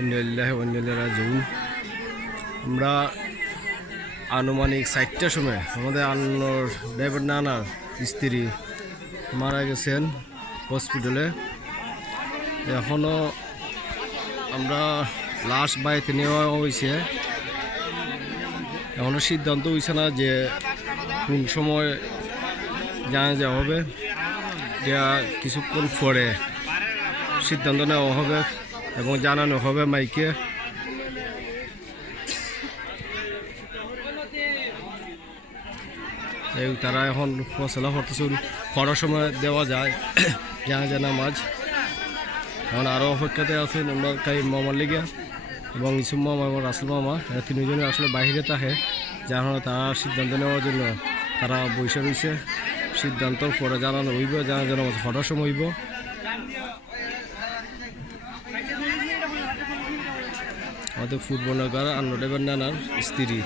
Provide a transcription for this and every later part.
ইন্না লিল্লাহি ওয়া ইন্না ইলাইহি রাজিউন। আমরা আনুমানিক 4টার সময় আমাদের আন্নোর ড্রাইভার নানার স্ত্রী মারা গেছেন হসপিটালে। এখনও আমরা লাশ বাড়িতে নেওয়া হয়েছে, এখনও সিদ্ধান্ত হয়েছে না যে কোন সময় জানাজা হবে। যা কিছুক্ষণ পরে সিদ্ধান্ত নেওয়া হবে এবং জানানো হবে মাইকে। তারা এখন ফসলা করতেছেন, করার সময় দেওয়া যায় জানাজা নামাজ। এখন আরও অপেক্ষাতে আছেন আমরা কাইম মামার লিগে এবং ইসুম মামা এবং রাসেল মামা, এরা তিনজনে আসলে বাহিরে থাকে, যার ফলে তারা সিদ্ধান্ত নেওয়ার জন্য তারা বসে রয়েছে। সিদ্ধান্ত পরে জানানো হইব, জানাজা নামাজ করার সময় হইব। আমাদের ফুটবলার আন্নডেবের নানার স্ত্রী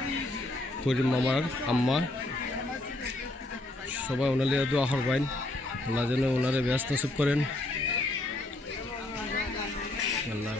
করিম মামার আম্মা, সবাই ওনারে দোয়া করবেন, আল্লাহ যেন ওনারে ব্যস্ত নসিব করেন। আল্লাহ